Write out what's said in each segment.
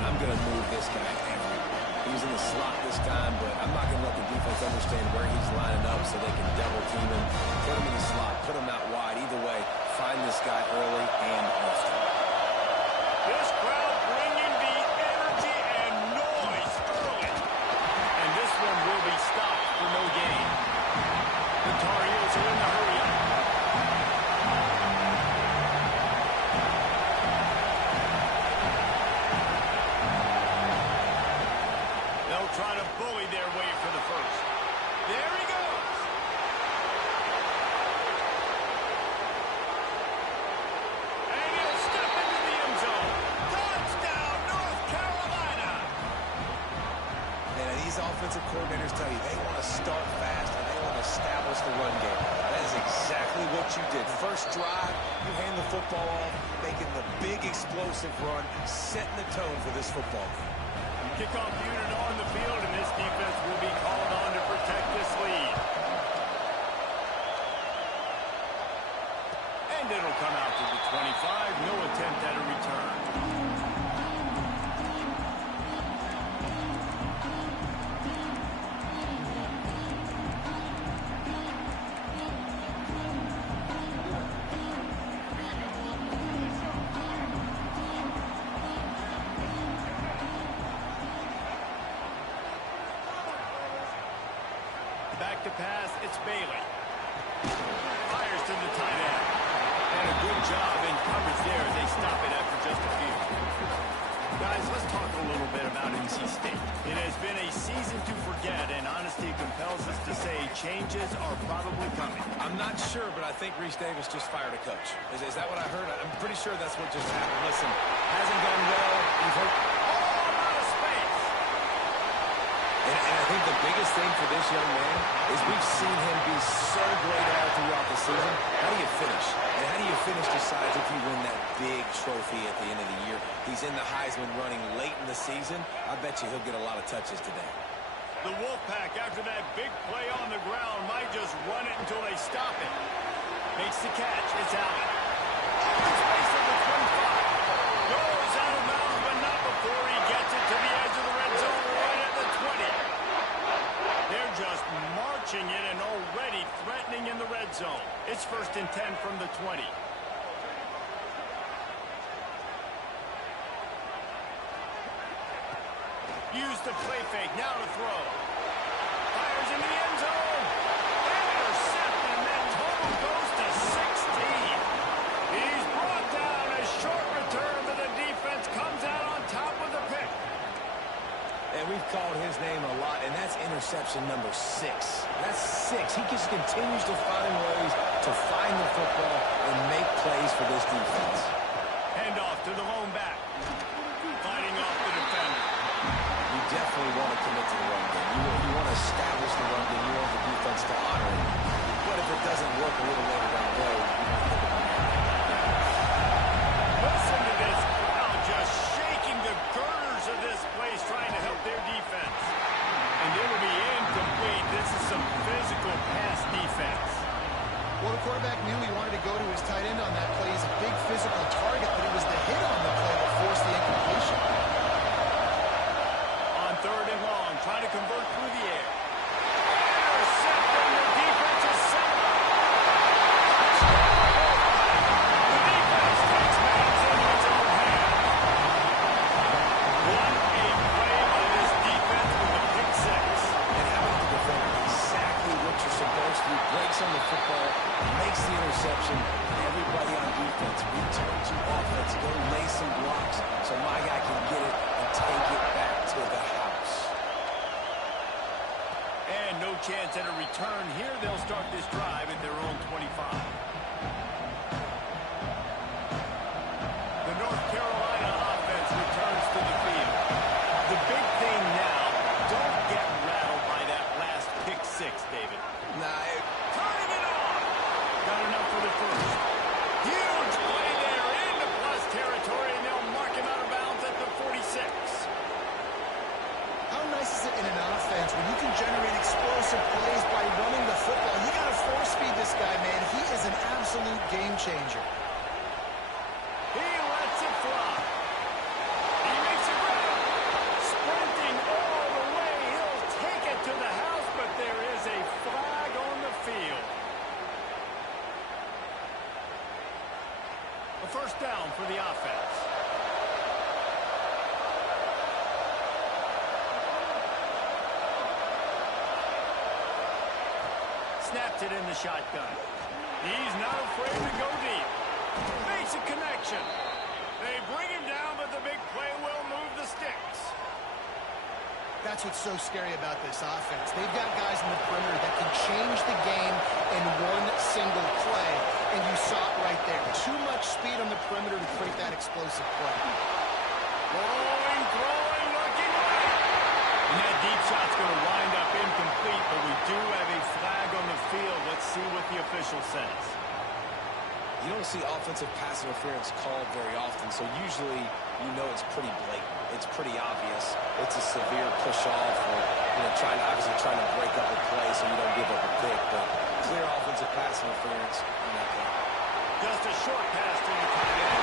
I'm going to move this guy everywhere. He's in the slot this time, but I'm not going to let the defense understand where he's lining up so they can double team him. Put him in the slot, put him out wide. Either way, find this guy early and often. This crowd bringing the energy and noise early. And this one will be stopped for no gain. The Tar Heels are in the hurry up. They'll try to bully their way for the first. There he goes. And he'll step into the end zone. Touchdown, North Carolina. And these offensive coordinators tell you they want to start fast and they want to establish the run game. That is exactly what you did. First drive, you hand the football off, making the big explosive run, setting the tone for this football game. Kickoff unit on the field, and this defense will be called on to protect this lead. And it'll come out to the 25. No attempt at a return. Back to pass, it's Bailey. Fires to the tight end. And a good job in coverage there. They stop it after just a few. Guys, let's talk a little bit about NC State. It has been a season to forget, and honesty compels us to say changes are probably coming. I'm not sure, but I think Reese Davis just fired a coach. Is that what I heard? I'm pretty sure that's what just happened. Listen, hasn't gone well. You've heard... And I think the biggest thing for this young man is we've seen him be so great all throughout the season. How do you finish? And how do you finish decides if you win that big trophy at the end of the year. He's in the Heisman running late in the season. I bet you he'll get a lot of touches today. The Wolfpack, after that big play on the ground, might just run it until they stop it. Makes the catch. It's Allen. Open space at the 25. Goes out of bounds, but not before he gets it to the edge of the red zone right at the 20. They're just marching it and already threatening in the red zone. It's 1st and 10 from the 20. Use the play fake. Now to throw. Fires into the end zone. Intercepted, and that total goes to 16. He's brought down. A short return, but the defense comes out on top with the pick. And we've called his name a lot, and that's interception number 6. That's 6. He just continues to find ways to find the football and make plays for this defense. Hand off to the lone back. Fighting off the defender. You definitely want to commit to the run game. You want to establish the run game. You want the defense to honor it. But if it doesn't work a little later down the road, you might think about it. Listen to this crowd just shaking the girders of this place, trying to help their defense. And it'll be incomplete. This is some physical pass defense. Well, the quarterback knew he wanted to go to his tight end on that play. He's a big physical target, but it was the hit on the play that forced the incompletion. On 3rd and long, trying to convert through the air. Intercepted, the defense is set. The defense takes matters into its own hands. What a play by this defense with the pick 6. And how about the defender? Exactly what you're supposed to do. Breaks on the football, makes the interception, and everybody on defense returns you offense. Go lay some blocks so my guy can get it and take it back to the house. And no chance at a return here. They'll start this drive at their own 25. The North Carolina offense returns to the field. The big thing now, don't get rattled by that last pick 6, David. Turning it on. Got enough for the first. Huge play there into plus territory, and they'll mark him out of bounds at the 46. How nice is it in an offense when you can generate explosive plays by running the football? You got to force feed this guy, man. He is an absolute game changer. He lets it fly. He makes a grab. for the offense. Snaps it in the shotgun. He's not afraid to go deep. Makes a connection. They bring him down, but the big play will move the sticks. That's what's so scary about this offense. They've got guys in the perimeter that can change the game in one single play, and you saw it right there. Too much speed on the perimeter to create that explosive play. Throwing, looking right. And that deep shot's going to wind up incomplete, but we do have a flag on the field. Let's see what the official says. You don't see offensive pass interference called very often, so usually you know it's pretty blatant. It's pretty obvious. It's a severe push-off or, obviously trying to break up a play so you don't give up a pick, but clear offensive pass interference on that play. Just a short pass to the tight end.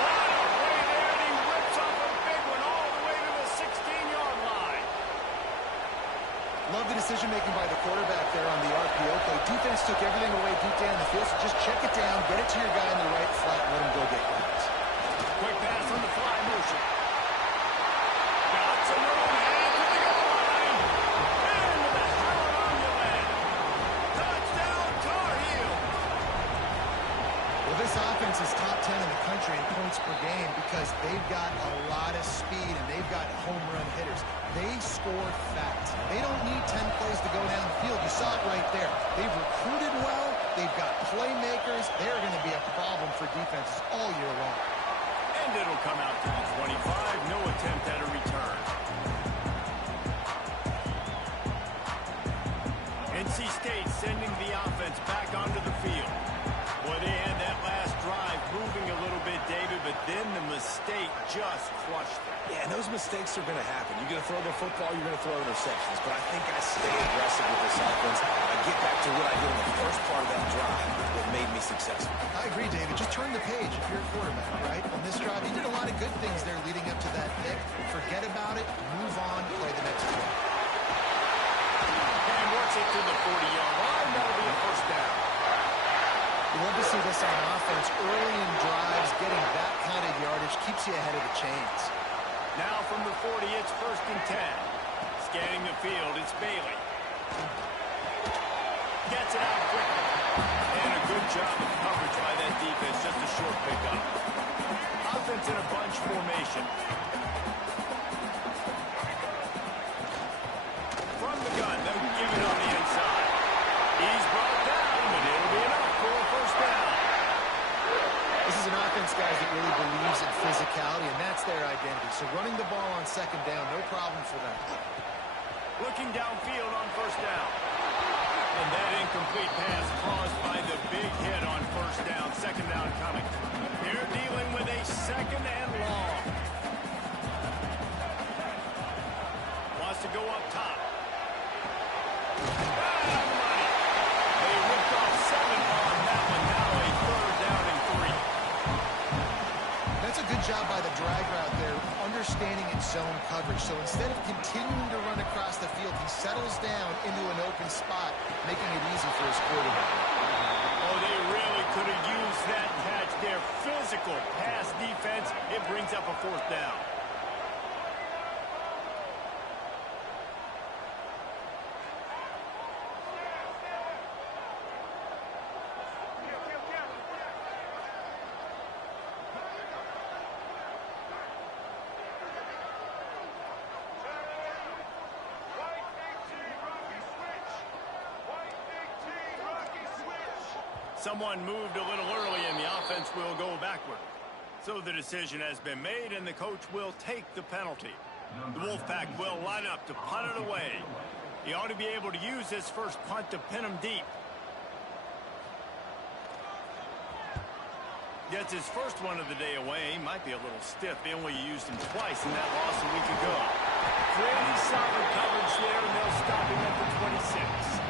What a play there, and he rips off a big one all the way to the 16-yard line. Love the decision-making by the quarterback there on the RPO play. Defense took everything away deep down the field, so just check it down, get it to your guy in the right flat, and let him go get yards. Quick pass on the fly motion. Got some room, headed to the goal line. And with a hallelujah land. Touchdown, Tar Heels. Well, this offense is top 10 in the country in points per game because they've got a lot of speed and they've got home run hitters. They score fast. They don't need 10 plays to go down the field. You saw it right there. They've recruited well. They've got playmakers. They're going to be a problem for defenses all year long. And it'll come out to the 25. No attempt at a return. NC State sending the offense back onto the field. Boy, they had that last drive moving a little bit, David, but then the mistake just crushed them. Yeah, and those mistakes are going to happen. You're going to throw the football, you're going to throw interceptions. But I think I stay aggressive with this offense. I get back to what I did in the first part of that drive that made me successful. I agree, David. Just turn the page if you're a quarterback, right? On this drive, you did a lot of good things there leading up to that pick. Forget about it, move on, play the next play. And works it to the 40-yard line. That'll be a first down. You love to see this on offense. Early in drives, getting that kind of yardage keeps you ahead of the chains. Now from the 40, it's 1st and 10. Scanning the field, it's Bailey. Gets it out quickly. And a good job of coverage by that defense. Just a short pickup. Offense in a bunch formation. From the gun, they'll give it on the inside. He's brought down, but it'll be enough for a first down. This is an offense, guys, that really believes in physicality, and that's their identity. So running the ball on 2nd down, no problem for them. Looking downfield on 1st down. And that incomplete pass caused by the big hit on 1st down. 2nd down coming. They're dealing with a 2nd and long. Wants to go up top. They ripped off 7 on that one. Now a 3rd down and 3. That's a good job by the drag route there, understanding its zone coverage. So instead of continuing to run across the field, he settles down into an open spot, making it easy for his quarterback. Oh, they really could have used that catch there. Physical pass defense. It brings up a 4th down. Someone moved a little early, and the offense will go backward. So the decision has been made, and the coach will take the penalty. The Wolfpack will line up to punt it away. He ought to be able to use his first punt to pin him deep. Gets his first one of the day away. He might be a little stiff. They only used him twice in that loss a week ago. Pretty solid coverage there, and they'll stop him at the 26.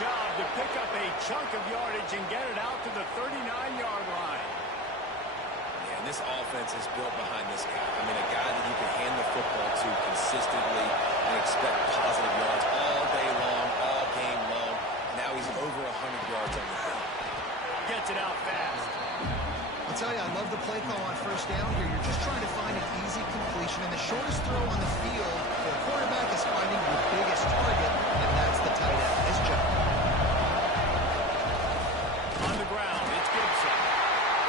Job to pick up a chunk of yardage and get it out to the 39-yard line. Yeah, And this offense is built behind this guy. I mean, a guy that you can hand the football to consistently and expect positive yards all day long, all game long. Now he's over 100 yards on the ground. Gets it out fast. I'll tell you, I love the play call on first down here. You're just trying to find an easy completion, and the shortest throw on the field, the quarterback is finding your biggest target, and that's the tight end. His job. On the ground, it's Gibson.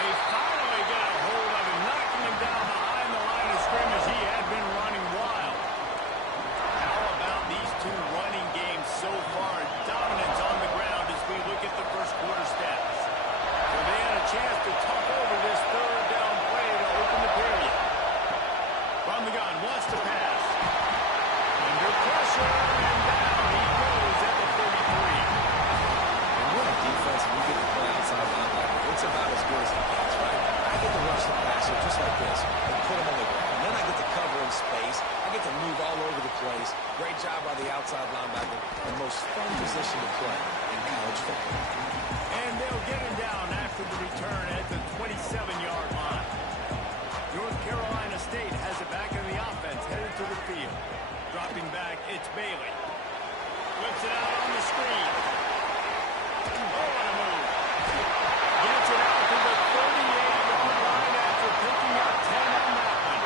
They finally got a hold of him, knocking him down behind the line of scrimmage. He had been running wild. How about these two running games so far? Dominance on the ground as we look at the first quarter stats. So they had a chance to talk over this third down play to open the period. From the gun, wants to pass. Under pressure, and down he goes at the 33. And what a defense when you get to play outside linebacker. It's about as good as it gets, right? I get to rush the passer just like this and put him on the ground. And then I get to cover in space. I get to move all over the place. Great job by the outside linebacker. The most fun position to play in college football. And they'll get him down after the return at the 27-yard line. North Carolina State has it back in the offense, headed to the field. Dropping back, it's Bailey. Flips it out on the screen. Oh, what a move. Gets it out to the 38-yard line after picking up 10 on that one.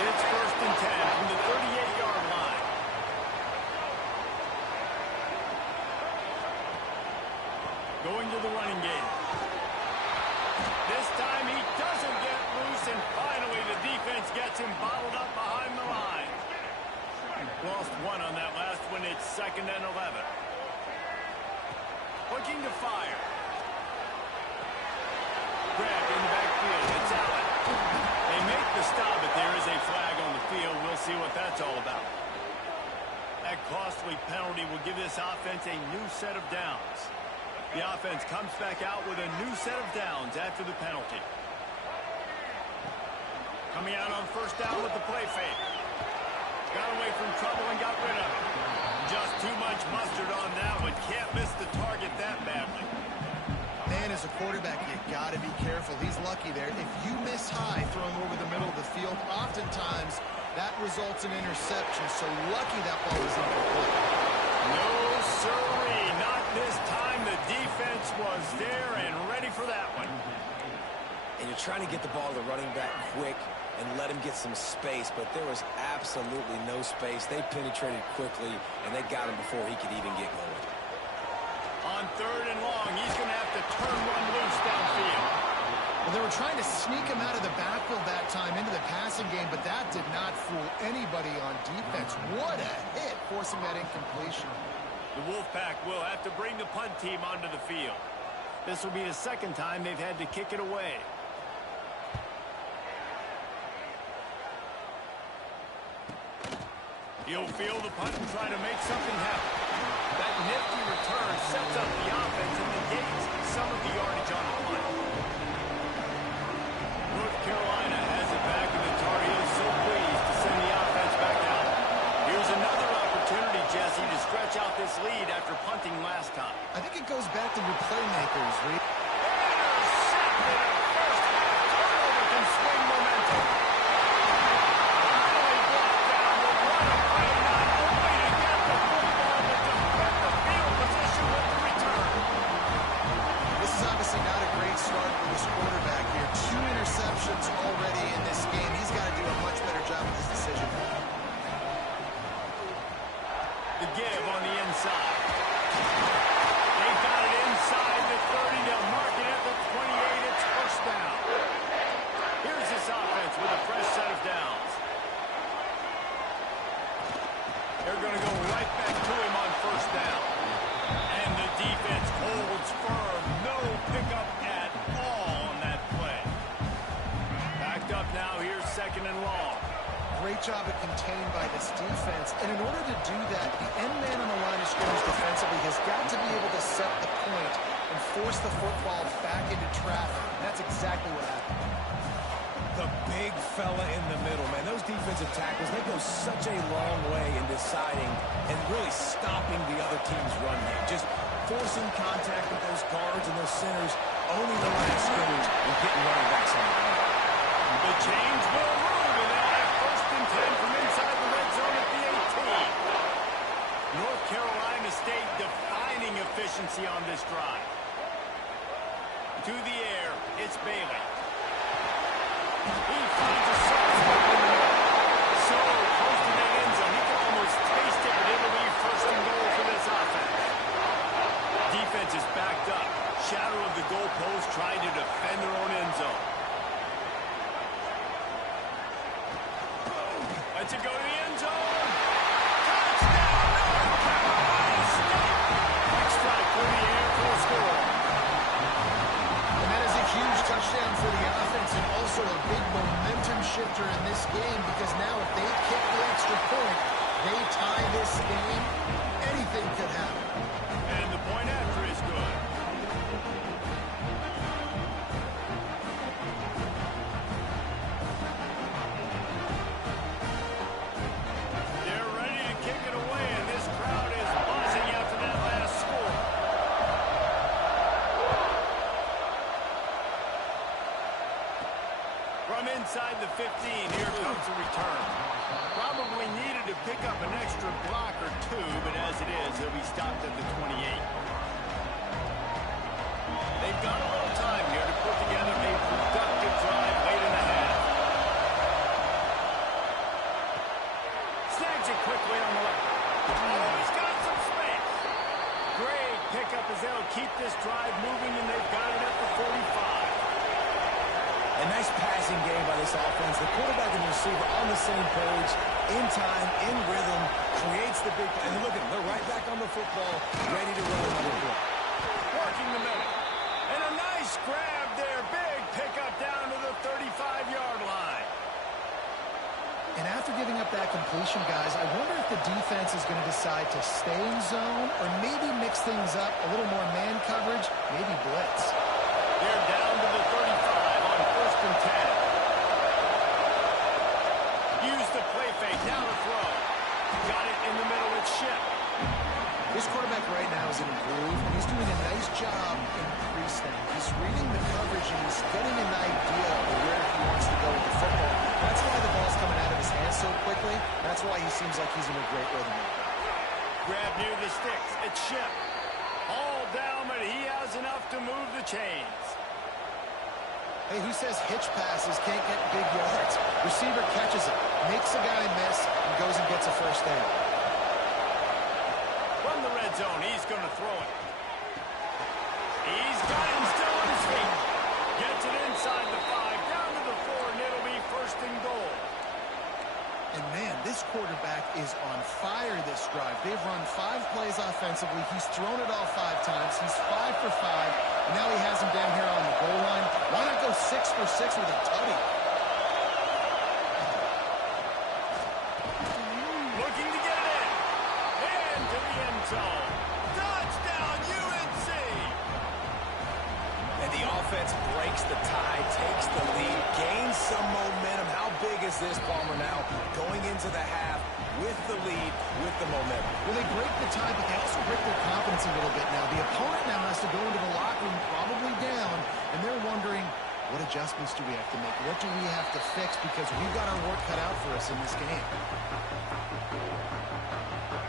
It's 1st and 10 from the 38-yard line. Going to the running game. This time he doesn't get loose, and finally the defense gets him bottled up behind the line. Lost one on that last one. It's 2nd and 11. Looking to fire. Grabbed in the backfield. It's Allen. They make the stop, but there is a flag on the field. We'll see what that's all about. That costly penalty will give this offense a new set of downs. The offense comes back out with a new set of downs after the penalty. Coming out on first down with the play fake. Got away from trouble and got rid of it. Just too much mustard on that one. Can't miss the target that badly. Man, as a quarterback, you got to be careful. He's lucky there. If you miss high throwing over the middle of the field, oftentimes that results in interception. So lucky that ball was incomplete. No, sirree. Not this time. The defense was there and ready for that one. And you're trying to get the ball to the running back quick and let him get some space, but there was absolutely no space. They penetrated quickly, and they got him before he could even get going. On 3rd and long, he's going to have to turn one loose downfield. Well, they were trying to sneak him out of the backfield that time into the passing game, but that did not fool anybody on defense. What a hit, forcing that incompletion. The Wolfpack will have to bring the punt team onto the field. This will be the 2nd time they've had to kick it away. He'll field the punt and try to make something happen. That nifty return sets up the offense and negates some of the yardage on the punt. North Carolina has it back, and the Tar Heels so pleased to send the offense back out. Here's another opportunity, Jesse, to stretch out this lead after punting last time. I think it goes back to your playmakers, Reed. Intercepted at first half. Turnover can swing momentum. Finally brought down the run away, not only to get the football, but to put the field position with the return. This is obviously not a great start for this quarterback here. 2 interceptions already in this game. He's got to do a much better job with his decision. The give on the inside. They got it inside the 30. They'll mark it at the 28. It's 1st down. Here's this offense with a fresh set of downs. They're going to go right back to him on 1st down. And the defense holds firm. No pickup at all on that play. Backed up now. Here's 2nd and long. Great job at contained by this defense. And in order to do that, the end man on the line of scrimmage defensively has got to be able to set the point and force the football back into traffic. And that's exactly what happened. The big fella in the middle, man. Those defensive tackles, they go such a long way in deciding and really stopping the other team's run game. Just forcing contact with those guards and those centers, owning the line of scrimmage and getting running backs on the ground. The change will move, and they'll have first and 10 from inside the red zone at the 18. North Carolina State defining efficiency on this drive. To the air, it's Bailey. He finds a soft spot in the middle. So close to that end zone, he can almost taste it, but it'll be first and goal for this offense. Defense is backed up. Shadow of the goalpost trying to defend their own end zone. Let's it go to the end zone. Touchdown, North Carolina State. Quick strike for the air for a score. And that is a huge touchdown for the offense and also a big momentum shifter in this game because now if they kick the extra point, they tie this game, anything could happen. And the point after is good. They're ready to kick it away, and this crowd is buzzing after that last score. From inside the 15, here comes the return. Probably needed to pick up an extra block or two, but as it is, he'll be stopped at the 28. They've got a little time here to put together a productive drive late in the half. Snags it quickly on the left. Oh, he's got some space. Great pickup as they'll keep this drive moving, and they've got it at the 45. A nice passing game by this offense. The quarterback and the receiver on the same page, in time, in rhythm, creates the big play. And look at them. They're right back on the football, ready to run another play. Working the middle. And a nice grab there. Big pickup down to the 35-yard line. And after giving up that completion, guys, I wonder if the defense is going to decide to stay in zone or maybe mix things up, a little more man coverage, maybe blitz. They're down to the 35 on first and 10. Use the play fake. Now to throw. Got it in the middle with Ship. This quarterback right now is in a groove, and he's doing a nice job in pre-snap. He's reading the coverage, and he's getting an idea of where he wants to go with the football. That's why the ball's coming out of his hands so quickly. That's why he seems like he's in a great rhythm. Grab near the sticks. It's Ship. All down, but he has enough to move the chains. Hey, who says hitch passes can't get big yards? Receiver catches it, makes a guy miss, and goes and gets a first down. From the red zone, he's going to throw it. He's got him still on his feet. Gets it inside the 5, down to the 4, and it'll be first and goal. And man, this quarterback is on fire this drive. They've run 5 plays offensively. He's thrown it all 5 times. He's 5 for 5. And now he has him down here on the goal line. Why not go 6 for 6 with a tutty? Looking to get it in. Into the end zone. Touchdown, UNC! And the offense breaks the tie, takes the lead, gains some momentum. How big is this, Palmer, now going into the half with the lead, with the momentum? Well, they break the tie, but they also break their confidence a little bit now. The opponent now has to go into the locker room probably down, and they're wondering, what adjustments do we have to make? What do we have to fix? Because we've got our work cut out for us in this game.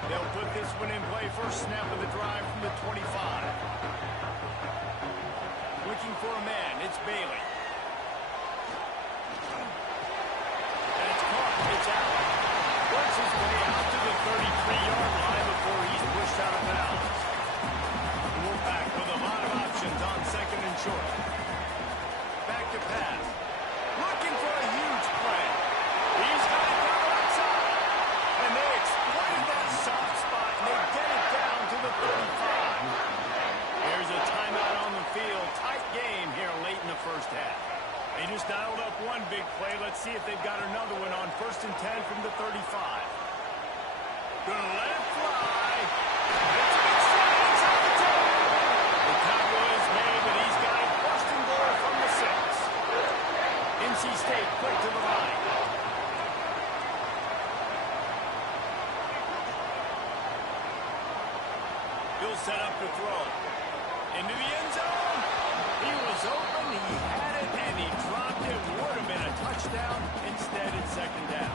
They'll put this one in play. First snap of the drive from the 25. Looking for a man. It's Bailey. And it's caught. It's out. Works his way out to the 33-yard line before he's pushed out of bounds. Wolfpack with a lot of options on second and short. Back to pass. Looking for a huge play. He's got it down outside. And they exploited that soft spot, and they get it down to the 35. There's a timeout on the field. Tight game here late in the first half. They just dialed up one big play. Let's see if they've got another one on first and 10 from the 35. Gonna let it fly. It's a big strike inside the 10. The tackle is made, but he's got it first and goal from the 6. NC State quick to the line. He'll set up to throw. Into the end zone. He was open, he had it, and he dropped it. Would have been a touchdown. down. Instead, it's second down.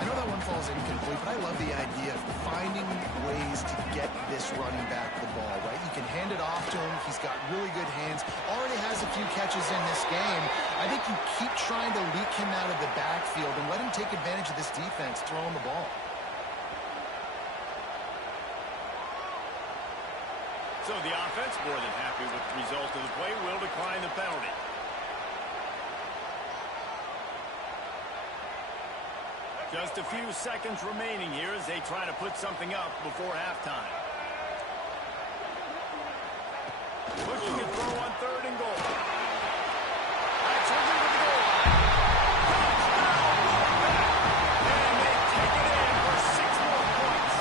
I know that one falls incomplete, but I love the idea of finding ways to get this running back the ball, right? You can hand it off to him. He's got really good hands. Already has a few catches in this game. I think you keep trying to leak him out of the backfield and let him take advantage of this defense throwing the ball. So the offense, more than happy with the result of the play, will decline the penalty. Just a few seconds remaining here as they try to put something up before halftime. Pushing to throw on 3rd and goal. Actually to the goal line. Touchdown, Wolfpack! And they take it in for 6 more points.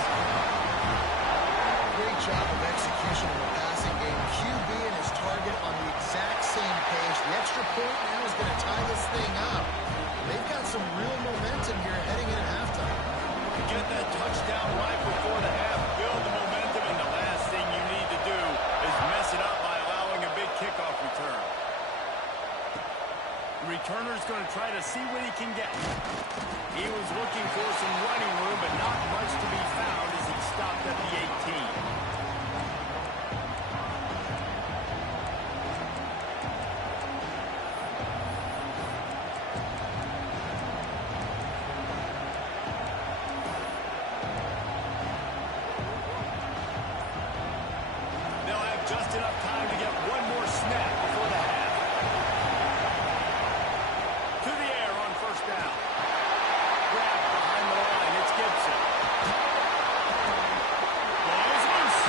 Great job of execution in the passing game. QB and his target on the exact same page. The extra point now is going to tie this thing up. They've got some real momentum here heading into halftime. To get that touchdown right before the half, build the momentum, and the last thing you need to do is mess it up by allowing a big kickoff return. The returner's going to try to see what he can get. He was looking for some running room, but not much to be found as he stopped at the 18. Just enough time to get one more snap before the half. To the air on 1st down. Grab behind the line. It's Gibson. Ball is loose.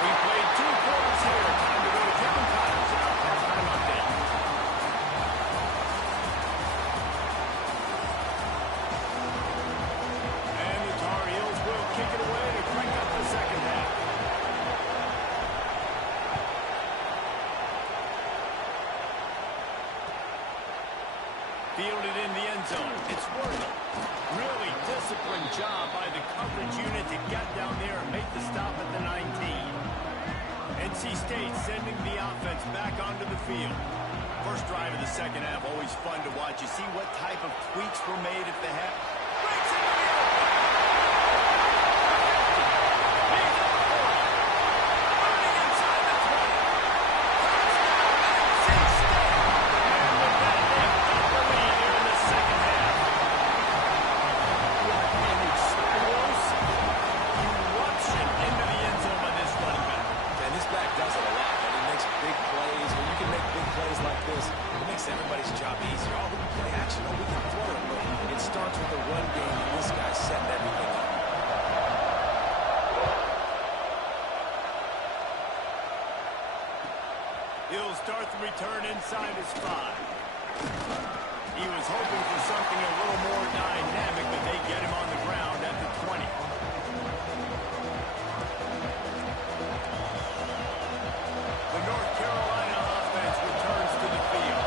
We played 2 quarters here. Time to go to Kevin Connors in our halftime update. And the Tar Heels will kick it away to crank up the second half. Fielded in the end zone. It's Wortham. Really disciplined job by the coverage unit to get down there and make the stop at the 19. NC State sending the offense back onto the field. First drive of the second half, always fun to watch. You see what type of tweaks were made at the half. Breaks into the open. He's on the board. Running inside the 20. Touchdown, NC State. And with that, they've got the lead here in the second half. What an explosive eruption into the end zone by this running back. And this back does it a lot. And he makes big plays. When you can make big plays like this, it makes everybody's job easier. Oh, we can play action. Oh, we can throw it. But it starts with the run game, and this guy's setting everything up. He'll start the return inside his 5. He was hoping for something a little more dynamic, but they get him on the ground at the 20. The North Carolina offense returns to the field.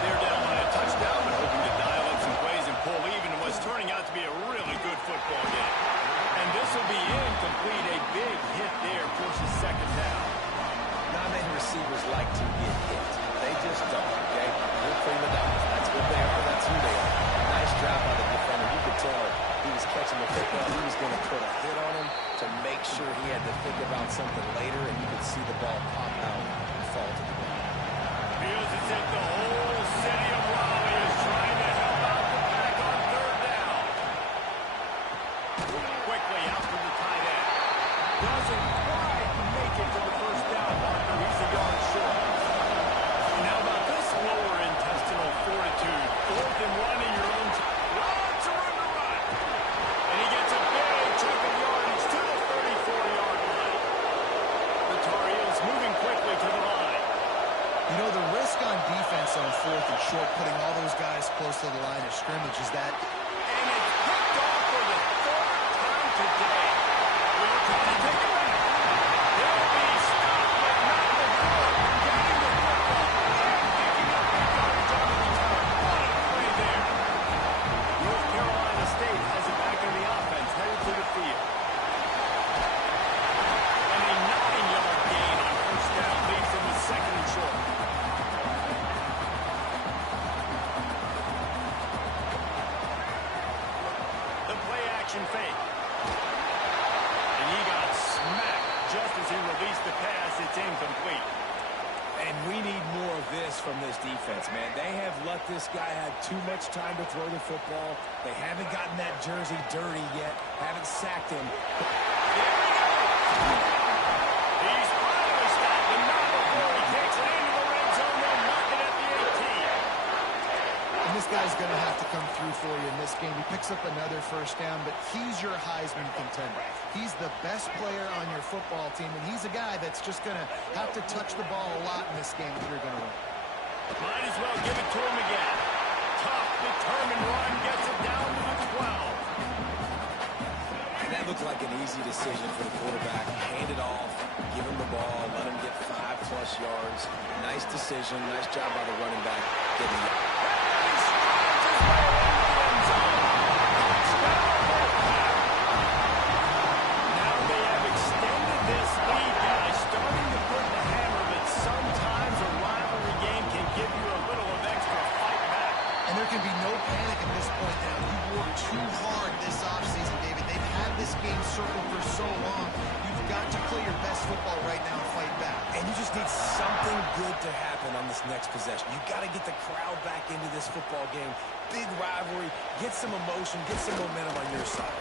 They're down on a touchdown, but hoping to dial up some plays and pull even in what's turning out to be a really good football game. And this will be incomplete. A big hit there forces second down. Not many receivers like to get hit. They just don't, okay? They're prima donnas. That's what they are. That's who they are. Nice job by the defender. You could tell he was catching the football. He was going to put a hit on him to make sure he had to think about something later, and you could see the ball pop out and fall to the ground. Feels as if the whole city of Raleigh is trying to help out the pack on 3rd down. Quickly out to the tight end. Doesn't quite make it to the 1st down marker. He's a yard short. And how about this lower intestinal fortitude? 4th and 1 in your own. Lots of room to run. And he gets a big chunk of yardage to the 34-yard line. The Tar Heels moving quickly to the line. You know, the risk on defense on 4th and short, putting all those guys close to the line of scrimmage, is that And it's picked off for the 3rd time today. Will try to take it back. They'll be stopped, but not before getting the football and picking up the yardage on the return. What a play there. North Carolina State has it back in the offense, headed to the field. And a 9-yard gain on 1st down leads them with 2nd and short. defense, man. They have let this guy have too much time to throw the football. They haven't gotten that jersey dirty yet, haven't sacked him. He's finally stopped him, not before he takes it into the red zone. They'll mark it at the 18. And this guy's going to have to come through for you in this game. He picks up another first down, but he's your Heisman contender. He's the best player on your football team, and he's a guy that's just going to have to touch the ball a lot in this game if you're going to win. Might as well give it to him again. Tough, determined run, gets it down to the 12. And that looked like an easy decision for the quarterback. Hand it off, give him the ball, let him get 5+ yards. Nice decision, nice job by the running back getting it. He strides his way into the end zone. Touchdown, Wolfpack. Now they have extended this lead by starting to put the hammer, but sometimes a rivalry game can give you a little of extra fight back. And there can be no panic at this point now. You've worked too hard this offseason, David. They've had this game circled for so long. You've got to play your best football right now and fight back. And you just need something good to happen on this next possession. You got to get the crowd back into this football game. Big rivalry. Get some emotion. Get some momentum on your side.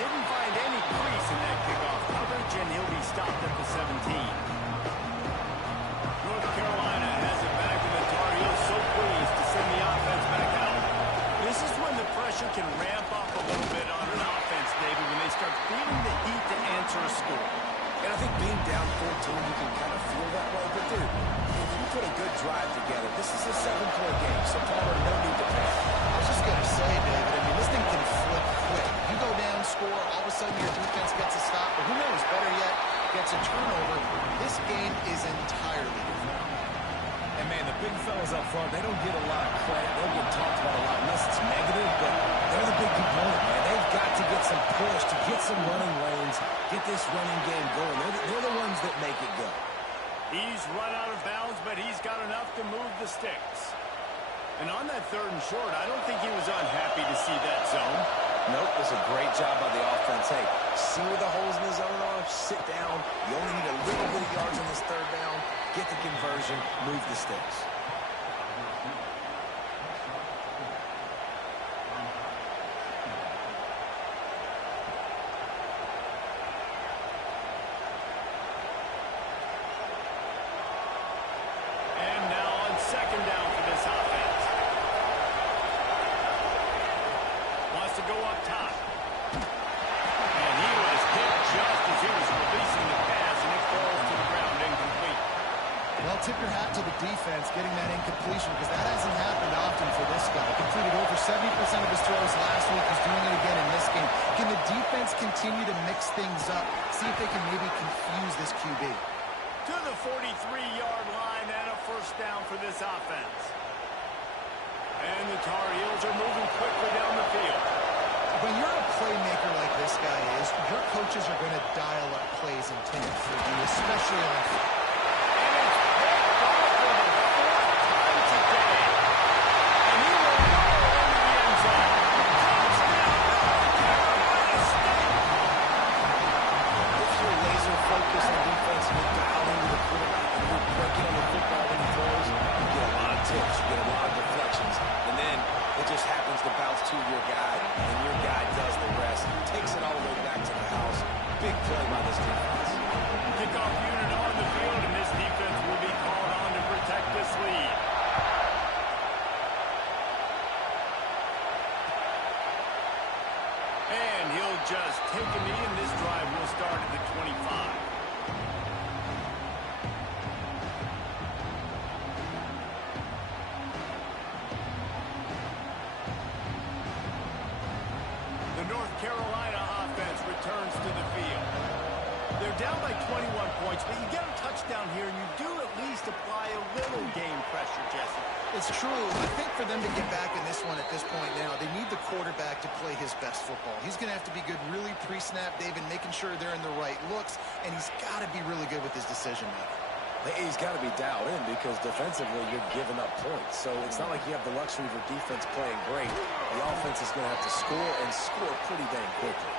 Didn't find any crease in that kickoff coverage, and he'll be stopped at the 17. North Carolina has it back, and the Tar Heels so pleased to send the offense back out. This is when the pressure can ramp up a little bit on an offense, David, when they start feeling the heat to answer a score. And I think being down 14, you can kind of feel that way. But, dude, if you put a good drive together, this is a 7-point game, so Palmer, no need to panic. I was just going to say, David, I mean, this thing can flip quick. You go down, score, all of a sudden your defense gets a stop, or who knows, better yet, gets a turnover. This game is entirely different. And, man, the big fellas up front, they don't get a lot of credit. They'll get talked about a lot unless it's negative, but they're the big component, man. They've got to get some push, to get some running lanes, get this running game going. They're the ones that make it go. He's run out of bounds, but he's got enough to move the sticks. And on that 3rd and short, I don't think he was unhappy to see that zone. Nope, it's a great job by the offense. Hey, see where the holes in the zone are, sit down. You only need a little bit of yards on this 3rd down. Get the conversion, move the sticks. And now on 2nd down for this offense. Wants to go up top. And he was hit just as he was releasing the pass, and it falls to the ground incomplete. Well, tip your hat to the defense getting that incompletion because that hasn't happened often for this guy. Completed over 70% of his throws last week. He's doing it again in this game. Can the defense continue to mix things up? See if they can maybe confuse this QB. To the 43-yard line and a 1st down for this offense. And the Tar Heels are moving quickly down the field. When you're a playmaker like this guy is, your coaches are going to dial up plays intended for you, especially on foot. To your guy, and your guy does the rest. Takes it all the way back to the house. Big play by this defense. Kickoff unit on the field, and this defense will be called on to protect this lead. And he'll just take a knee, and this drive will start at the 25. Carolina offense returns to the field. They're down by 21 points, but you get a touchdown here, and you do at least apply a little game pressure, Jesse. It's true. I think for them to get back in this one at this point now, they need the quarterback to play his best football. He's going to have to be good really pre-snap, David, making sure they're in the right looks, and he's got to be really good with his decision-making. He's got to be dialed in because defensively you're giving up points. So it's not like you have the luxury of your defense playing great. The offense is going to have to score and score pretty dang quickly.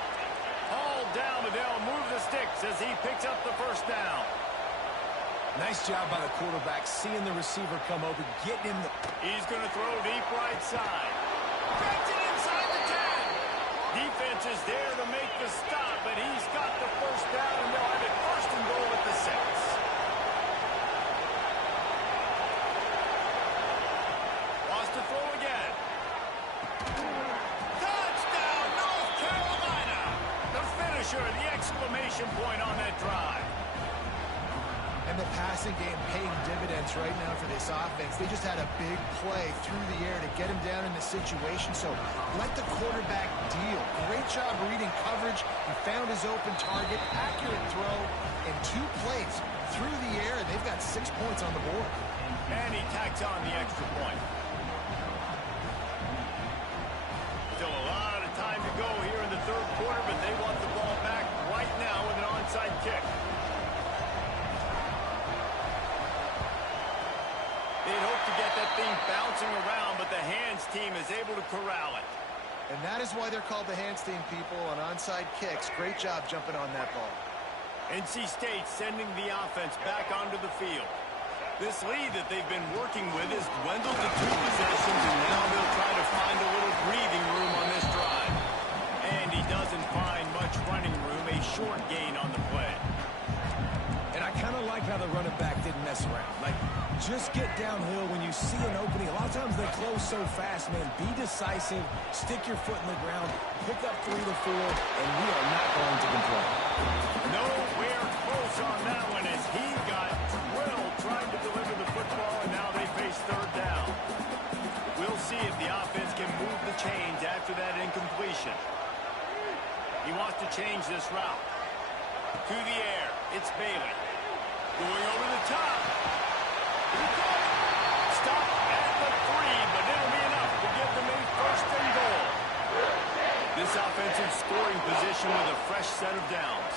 All down, and they'll move the sticks as he picks up the 1st down. Nice job by the quarterback, seeing the receiver come open, getting him the... He's going to throw deep right side. Gets it inside the 10. Defense is there to make the stop, but he's got the first down, and they'll have it first and goal at the 6. Wants to throw again. Touchdown, North Carolina! The finisher, the exclamation point on that drive. And the passing game paying dividends right now for this offense. They just had a big play through the air to get him down in the situation. So let the quarterback deal. Great job reading coverage. He found his open target. Accurate throw in 2 plays through the air, and they've got 6 points on the board. And he tacks on the extra point. Still a lot of time to go here in the 3rd quarter, but they want the ball back right now with an onside kick. They'd hope to get that thing bouncing around, but the hands team is able to corral it. And that is why they're called the hands team, people, on onside kicks. Great job jumping on that ball. NC State sending the offense back onto the field. This lead that they've been working with is dwindled to 2 possessions, and now they'll try to find a little breathing room on this drive. And he doesn't find much running room, a short gain on the play. And I kind of like how the running back didn't mess around. Like, just get downhill when you see an opening. A lot of times they close so fast, man. Be decisive, stick your foot in the ground, pick up 3 to 4, and we are not going to complain. Nowhere close on that one as he got drilled trying to deliver the football, and now they face 3rd down. We'll see if the offense can move the chains after that incompletion. He wants to change this route. To the air, it's Bailey. Going over the top. Stop at the 3, but it'll be enough to give them a 1st and goal. This offensive scoring position with a fresh set of downs.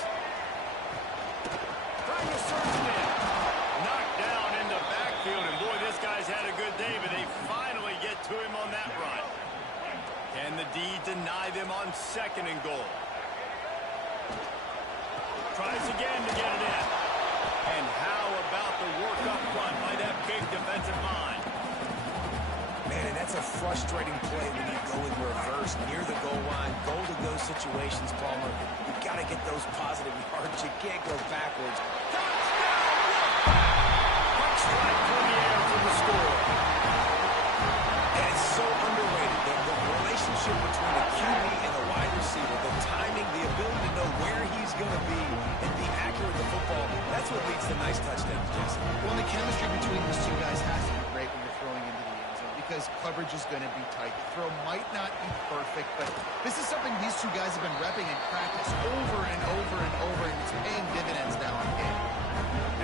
Trying to surge it in. Knocked down in the backfield, and boy, this guy's had a good day, but they finally get to him on that run. Can the D deny them on 2nd and goal? Tries again to get it in. And how about the work up front by that big defensive line? Man, and that's a frustrating play when you go in reverse near the goal line, goal-to-go situations, Palmer. You've got to get those positive yards. You can't go backwards. Touchdown! Puck strike from the air for the score. And it's so underrated. The relationship between the QB and the wide receiver, the timing, the ability to know where he's going to be and be accurate with the football, that's what leads to nice touchdowns, Jason. Well, the chemistry between those 2 guys has to be great when you're throwing into the end zone because coverage is going to be tight. The throw might not be perfect, but this is something these 2 guys have been repping in practice over and over and over, and it's paying dividends now on game.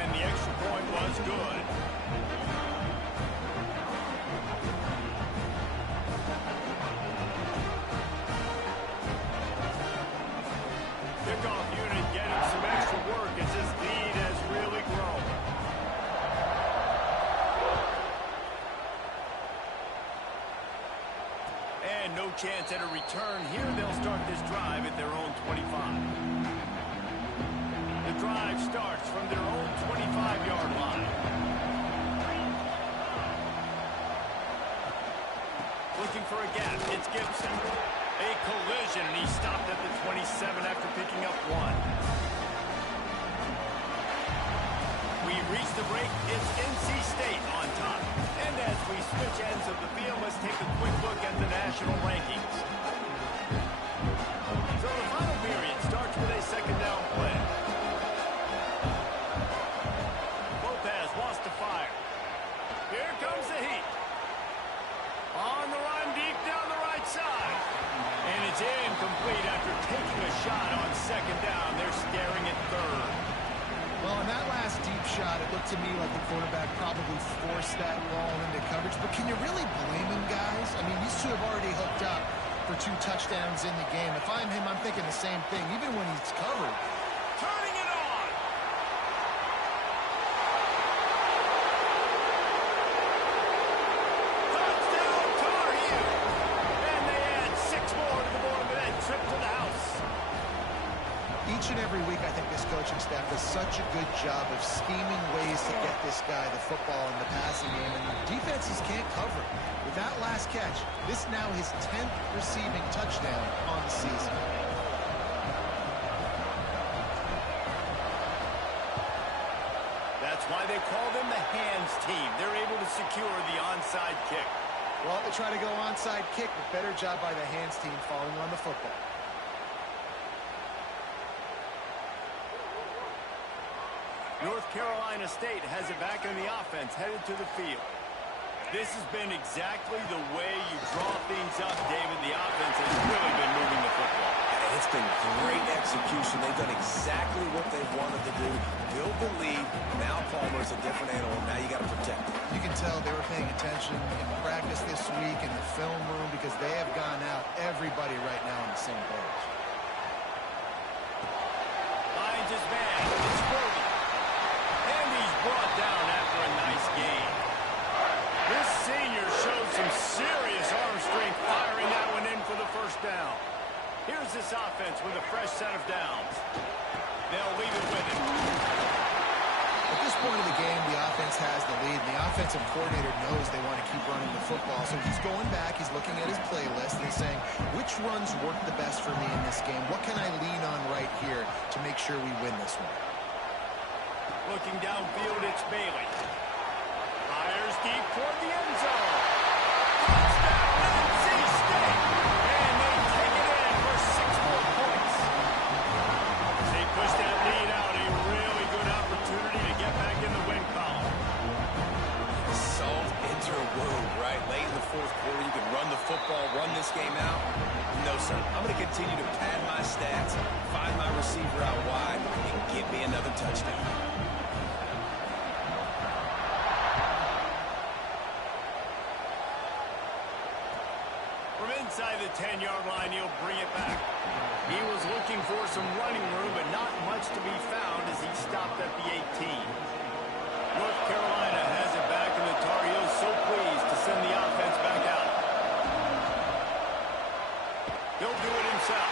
And the extra point was good. Kickoff unit getting some extra work as this lead has really grown. And no chance at a return here. They'll start this drive at their own 25. The drive starts from their own 25-yard line. Looking for a gap. It's Gibson. A collision, and he stopped at the 27 after picking up 1. We reach the break. It's NC State on top. And as we switch ends of the field, let's take a quick look at the national rankings. So the final period starts with a 2nd down play. Lopez wants to fire. Here comes the heat. On the run, deep down the right side. And it's incomplete after taking a shot on 2nd down. They're staring at 3rd. Well, in that last deep shot, it looked to me like the quarterback probably forced that ball into coverage. But can you really blame him, guys? I mean, these 2 have already hooked up for 2 touchdowns in the game. If I'm him, I'm thinking the same thing, even when he's covered. Turning it on. Touchdown, Tar Heel. And they add 6 more to the board with that trip to the house. Each and every week, I think this coaching staff does such a good job of scheming ways to get this guy the football in the passing game, and defenses can't cover. With that last catch, this now his 10th receiving touchdown on the season. That's why they call them the hands team. They're able to secure the onside kick. Well, they try to go onside kick, but better job by the hands team falling on the football. North Carolina State has it back in the offense, headed to the field. This has been exactly the way you draw things up, David. The offense has really been moving the football. And it's been great execution. They've done exactly what they wanted to do. Build the lead. Now Palmer's a different animal. Now you got to protect it. You can tell they were paying attention in practice this week in the film room because they have gone out everybody right now on the same page. Finds his man. It's Brody. And he's brought down after a nice game. This senior showed some serious arm strength firing that one in for the first down. Here's this offense with a fresh set of downs. They'll leave it with him. At this point of the game, the offense has the lead, and the offensive coordinator knows they want to keep running the football. So he's going back, he's looking at his playlist, and he's saying, which runs work the best for me in this game? What can I lean on right here to make sure we win this one? Looking downfield, it's Bailey. Fires deep toward the end zone. Touchdown, NC State! And they take it in for 6 more points. They push that lead out. A really good opportunity to get back in the win column. Salt into a wound, right? Late in the fourth quarter, you can run the football, run this game out. No, sir. I'm going to continue to pad my stats, find my receiver out wide, and give me another touchdown. From inside the 10-yard line, he'll bring it back. He was looking for some running room, but not much to be found as he stopped at the 18. North Carolina has it back, and the Tar Heels so pleased to send the offense back out. He'll do it himself.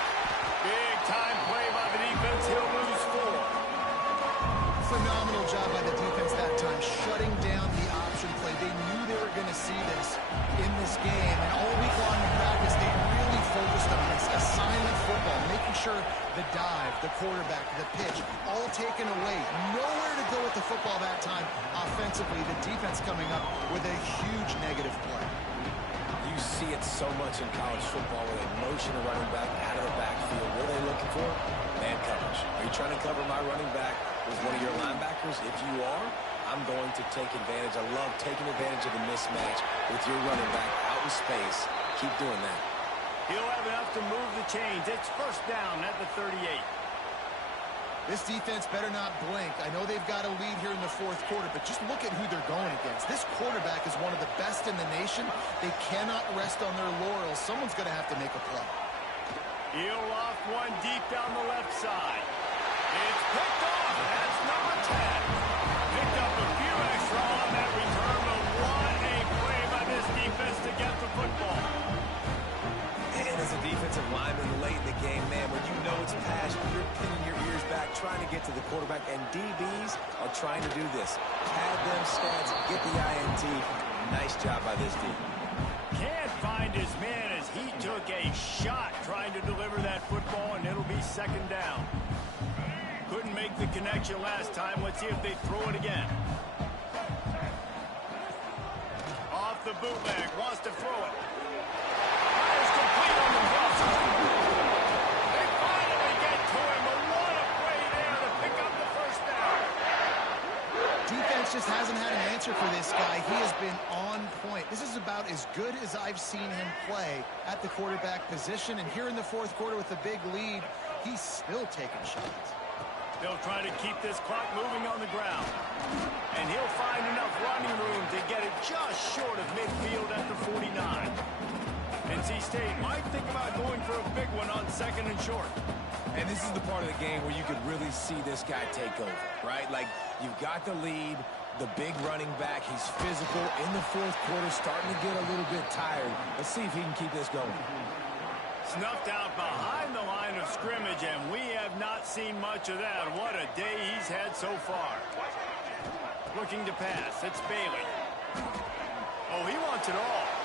Big-time play by the defense. He'll lose 4. Phenomenal job by the defense that time, shutting down the option play. They knew they were going to see this in this game, and all week long in practice, they really focused on this assignment football, making sure the dive, the quarterback, the pitch, all taken away. Nowhere to go with the football that time offensively. The defense coming up with a huge negative play. You see it so much in college football where they motion a running back out of the backfield. What are they looking for? Man coverage. Are you trying to cover my running back with one of your linebackers? If you are, I'm going to take advantage. I love taking advantage of the mismatch with your running back out in space. Keep doing that. He'll have enough to move the chains. It's first down at the 38. This defense better not blink. I know they've got a lead here in the fourth quarter, but just look at who they're going against. This quarterback is one of the best in the nation. They cannot rest on their laurels. Someone's going to have to make a play. He'll loft one deep down the left side. It's picked off. That's number 10. Picked up a few extra on that return, but what a play by this defense to get the football. And as a defensive lineman late in the game, man, when you know it's pass, you're pinning your ears back, trying to get to the quarterback, and DBs are trying to do this. Pad them stats, get the INT. Nice job by this team. Can't find his man as he took a shot trying to deliver that football, and it'll be second down. Couldn't make the connection last time. Let's see if they throw it again. Off the bootleg, wants to throw it. Fires complete on the cross. They finally get to him, but what a play there to pick up the first down. Defense just hasn't had an answer for this guy. He has been on point. This is about as good as I've seen him play at the quarterback position. And here in the fourth quarter with a big lead, he's still taking shots. They'll try to keep this clock moving on the ground. And he'll find enough running room to get it just short of midfield at the 49. NC State might think about going for a big one on second and short. And this is the part of the game where you could really see this guy take over, right? Like, you've got the lead, the big running back. He's physical in the fourth quarter, starting to get a little bit tired. Let's see if he can keep this going. snuffed out behind the line of scrimmage, and we have not seen much of that. What a day he's had so far. Looking to pass. It's Bailey. Oh, he wants it all.